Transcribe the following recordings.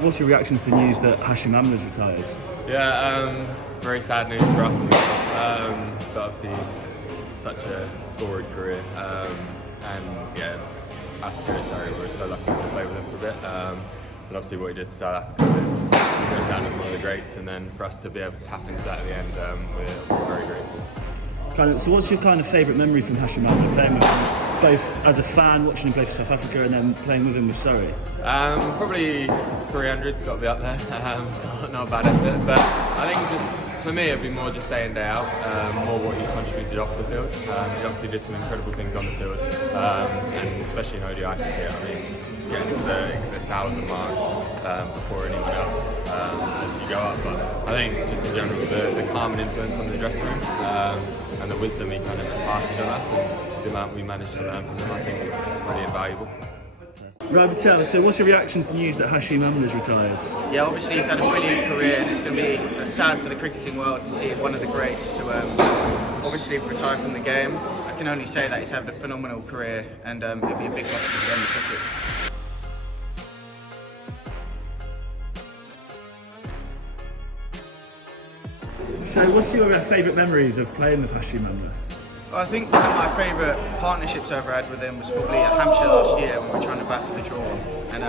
What's your reaction to the news that Hashim Amla's retired? Yeah, very sad news for us as well. But obviously, such a storied career. And yeah, us here at Surrey were so lucky to play with him for a bit. And obviously, what he did for South Africa goes down as one of the greats. And then for us to be able to tap into that at the end, we're very grateful. So what's your kind of favourite memory from Hashim Amla, playing with him, both as a fan, watching him play for South Africa, and then playing with him with Surrey? Probably 300's got to be up there, so not a bad effort. But I think just, for me, it'd be more just day in, day out, more what he contributed off the field. He obviously did some incredible things on the field, and especially in ODI cricket. I mean, getting to the 1,000 mark before anyone else as you go up. But I think just in general, the calming influence on the dressing room and the wisdom he kind of imparted on us and the amount we managed to learn from him, I think was really invaluable. Right, Patel, so what's your reaction to the news that Hashim Amla's retired? Yeah, obviously he's had a brilliant career, and it's going to be sad for the cricketing world to see one of the greats to obviously retire from the game. I can only say that he's had a phenomenal career, and it'll be a big loss for the game of cricket. So what's your favourite memories of playing with Hashim Amla? Well, I think one of my favourite partnerships I ever had with him was probably at Hampshire last year when we were trying to bat for the draw. And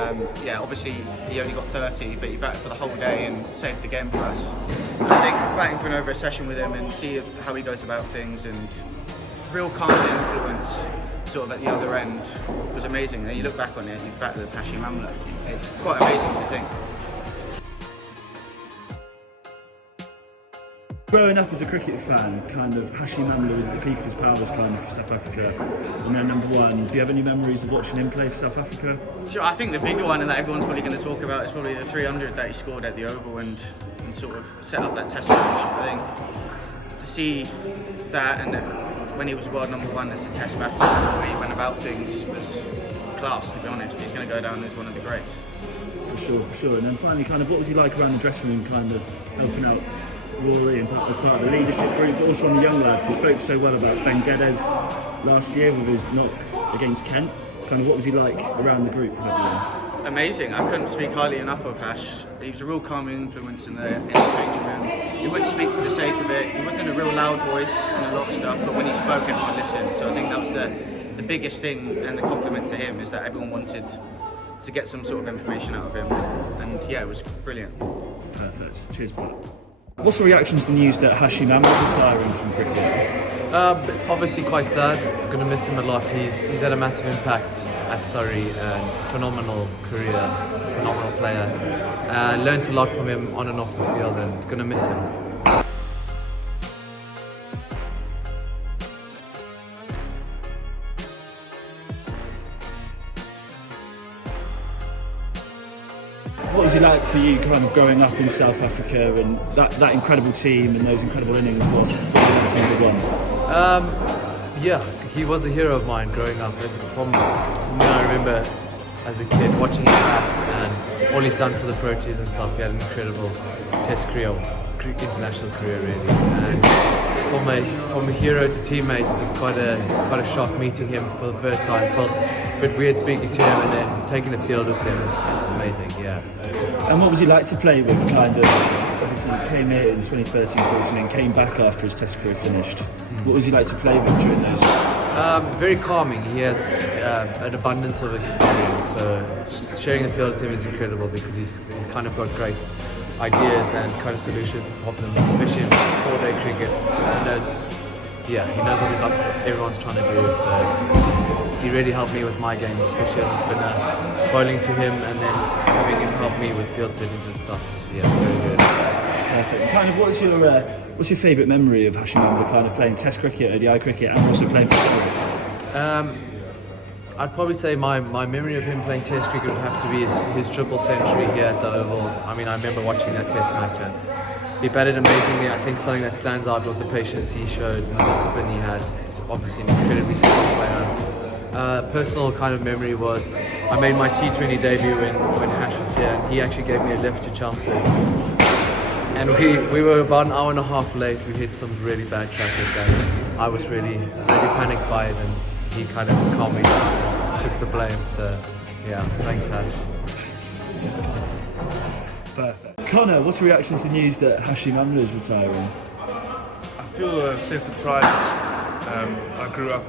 yeah, obviously he only got 30, but he batted for the whole day and saved the game for us. And I think batting for over a session with him and see how he goes about things and real calm influence sort of at the other end was amazing. And you look back on it, you batted with Hashim Amla. It's quite amazing to think. Growing up as a cricket fan, kind of Hashim Amla was at the peak of his powers kind of for South Africa, and then number one. Do you have any memories of watching him play for South Africa? So I think the bigger one, and that everyone's probably going to talk about, is probably the 300 that he scored at the Oval and sort of set up that test match. I think to see that, and when he was world number one as a test batter, the way he went about things was class, to be honest. He's going to go down as one of the greats. For sure. And then finally, kind of what was he like around the dressing room, kind of helping out Rory and as part of the leadership group, but also on the young lads? He spoke so well about Ben Geddes last year with his knock against Kent. Kind of what was he like around the group? Amazing. I couldn't speak highly enough of Hash. He was a real calming influence in the changing room. He wouldn't speak for the sake of it. He wasn't a real loud voice and a lot of stuff, but when he spoke, everyone listened. So I think that was the biggest thing, and the compliment to him is that everyone wanted to get some sort of information out of him. And yeah, it was brilliant. Perfect. Cheers, Pat. What's your reaction to the news that Hashim Amla is retiring from cricket? Obviously quite sad. Going to miss him a lot. He's had a massive impact at Surrey and phenomenal career, phenomenal player. Learned a lot from him on and off the field, and going to miss him. What was he like for you, kind of growing up in South Africa and that incredible team and those incredible innings? What's a good one? Yeah, he was a hero of mine growing up. From when I remember as a kid watching him bat and all he's done for the Pro Teams and stuff. He had an incredible Test career, international career really. And from a hero to teammate, it was quite a shock meeting him for the first time. Felt a bit weird speaking to him and then taking the field with him. It was amazing, yeah. And what was he like to play with? Kind of, obviously he came here in 2013-14 and came back after his Test career finished. What was he like to play with during those? Very calming. He has an abundance of experience, so sharing the field with him is incredible because he's kind of got great ideas and kind of solutions for problems, especially in 4-day cricket. He knows what everyone's trying to do. So he really helped me with my game, especially as a spinner, bowling to him and then having him help me with field settings and stuff. Yeah, very good. Perfect. And kind of what's your favourite memory of Hashim Amla, kind of playing Test cricket, ODI cricket, and also playing for Surrey? I'd probably say my memory of him playing Test cricket would have to be his triple century here at the Oval. I mean, I remember watching that Test match and he batted amazingly. I think something that stands out was the patience he showed and the discipline he had. He's obviously an incredibly skilled player. Personal kind of memory was I made my T20 debut when Hash was here, and he actually gave me a lift to Chelmsford. And we were about an hour and a half late. We hit some really bad traffic and I was really panicked by it, and he kind of calmed me down and took the blame. So yeah, thanks Hash. Conor, what's your reaction to the news that Hashim Amla is retiring? I feel a sense of pride. I grew up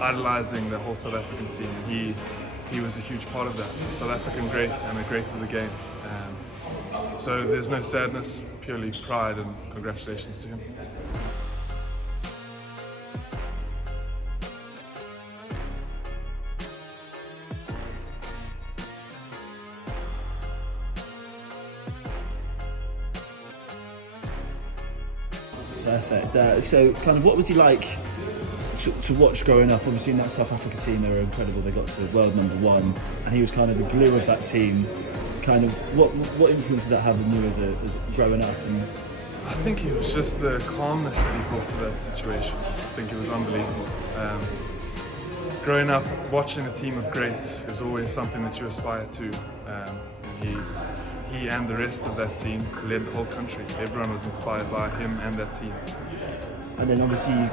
idolising the whole South African team, and he was a huge part of that. South African great and a great of the game. So there's no sadness, purely pride, and congratulations to him. Perfect. So, kind of, what was he like to watch growing up? Obviously, in that South Africa team, they were incredible. They got to world #1, and he was kind of the glue of that team. Kind of, what influence did that have on you as growing up? And I think it was just the calmness that he brought to that situation. I think it was unbelievable. Growing up, watching a team of greats is always something that you aspire to. He and the rest of that team led the whole country. Everyone was inspired by him and that team. And then obviously you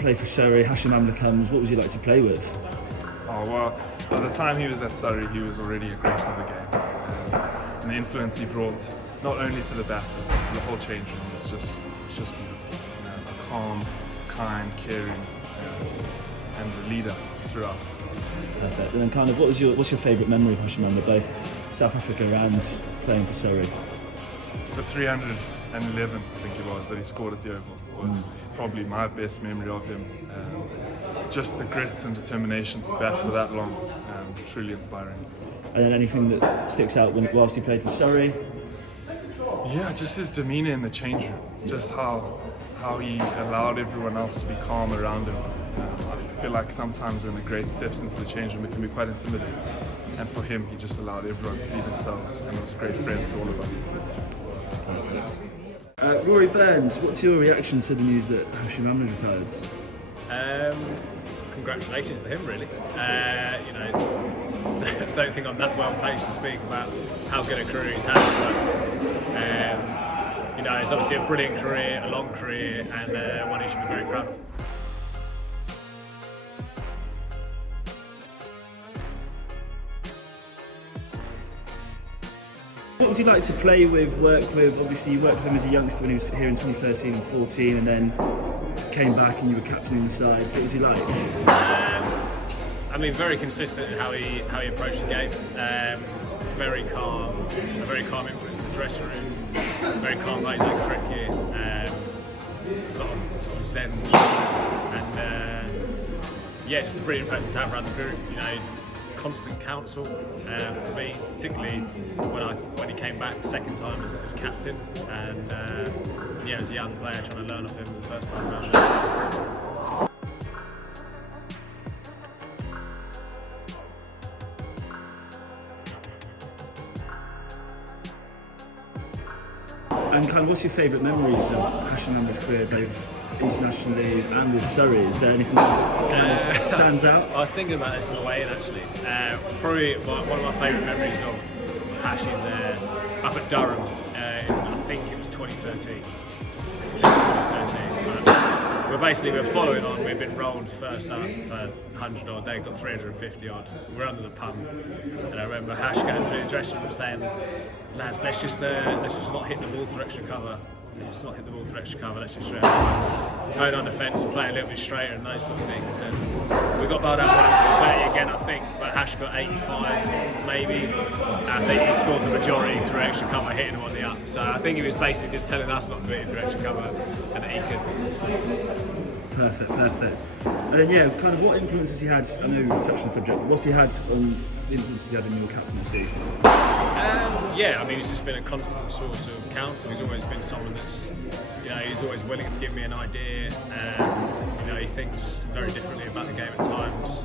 play for Surrey, Hashim Amla comes. What was he like to play with? Oh well, by the time he was at Surrey, he was already a great of the game. And the influence he brought, not only to the batters, but to the whole change room, was just beautiful. A calm, kind, caring, and the leader throughout. Perfect. And then kind of, what's your favourite memory of Hashim Amla, both South Africa and playing for Surrey? The 311, I think it was, that he scored at the Oval was probably my best memory of him. Just the grit and determination to bat for that long, truly inspiring. And then anything that sticks out whilst he played for Surrey? Yeah, just his demeanour in the change room, just how he allowed everyone else to be calm around him. I feel like sometimes when a great steps into the change room, it can be quite intimidating. And for him, he just allowed everyone to be themselves, and was a great friend to all of us. Rory Burns, what's your reaction to the news that Hashim Amla retired? Congratulations to him, really. Don't think I'm that well placed to speak about how good a career he's had, but it's obviously a brilliant career, a long career, and one he should be very proud of. What was he like to play with, work with? Obviously you worked with him as a youngster when he was here in 2013 and 14, and then came back and you were captaining the sides. What was he like? Very consistent in how he approached the game. Very calm, a very calm influence in the dressing room. Very calm about his own cricket. A lot of sort of zen, and just a brilliant person to have around the group. Constant counsel for me, particularly when he came back second time as captain, and as a young player trying to learn off him the first time around. And kind of, what's your favourite memories of Hashim Amla's career, both internationally and with Surrey? Is there anything that stands out? I was thinking about this on the way in, actually. Probably one of my favourite memories of Hash is up at Durham. I think it was 2013. We're following on. We've been rolled first up for 100 odd. They got 350 odd. We're under the pump, and I remember Hash going through the dressing room saying, "Lads, let's just not hit the ball through extra cover. Let's not hit the ball through extra cover. Let's just hold on the fence and play a little bit straighter and those sort of things." And we got bowled out for 130 again, I think, but Hash got 85 maybe. And I think he scored the majority through extra cover, hitting them on the up. So I think he was basically just telling us not to hit it through extra cover, and that he could. Perfect. And then kind of what influences he had? I know we've touched on the subject, but what's he had on the influences he had in your captaincy? He's just been a constant source of counsel. He's always been someone that's, he's always willing to give me an idea. He thinks very differently about the game at times,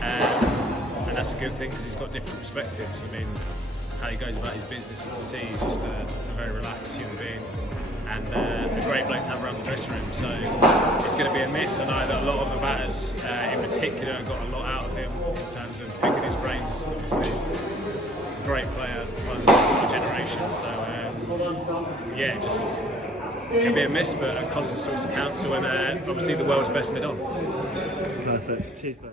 and that's a good thing because he's got different perspectives. How he goes about his business at the sea, he's just a very relaxed human being, and a great bloke to have around the dressing room. So it's going to be a miss. I know that a lot of the batters, in particular, got a lot out of him in terms of picking his brains. Obviously, great player, one of our generation. So just it'll be a miss, but a constant source of counsel, and obviously the world's best mid-on. Perfect. Cheers, bud.